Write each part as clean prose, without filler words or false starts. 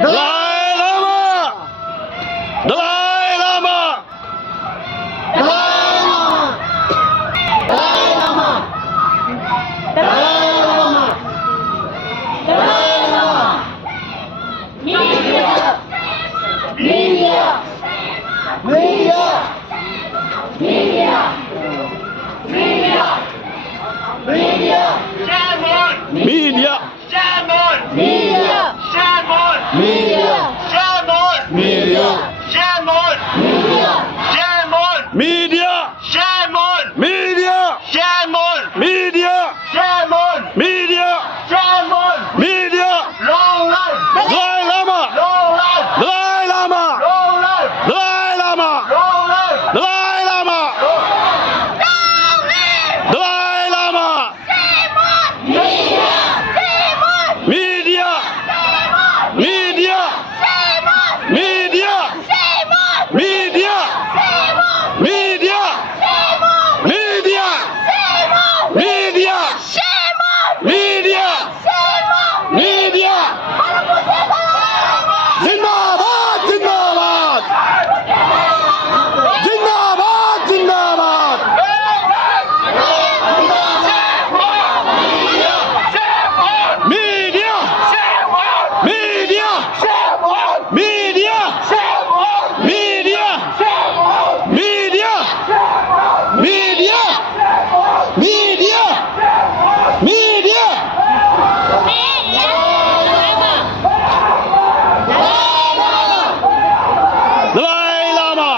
Dalai Lama! Dalai Lama! Dalai Lama! Dalai Lama! Dalai Lama! Dalai Lama! Media! Media! Media! Media! Media! Media! Media! Självmord! Media! Självmord! Media! Självmord! Media! Självmord! Media! Självmord! Media! Självmord! Media! Självmord! Media! Självmord! Media! Självmord! Media! Long life! Dalai Lama! Long life! Dalai Lama! Long life! Dalai Lama! Long life! Dalai Lama! Dalai Lama! Media! Media! Media! Media! Media! Media! Media! Media! Media! Media! Zindabad! Zindabad! Zindabad! Zindabad! Media! Media! Media! Media! Media! Media! Media! Media! Dalai Lama!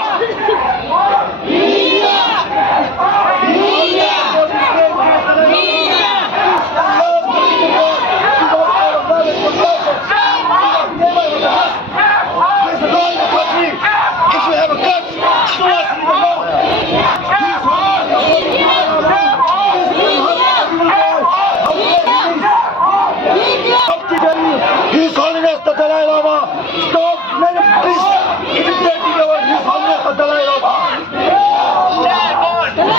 If you have a gun, show us in the law. His Holiness the Dalai Lama, stop many please imitating our His Holiness the Dalai Lama.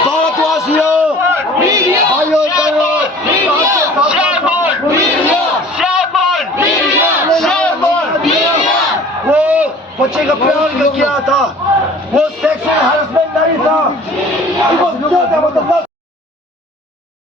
Bharatwasiyo, Bhayo Bhayo, वो बच्चे का प्यार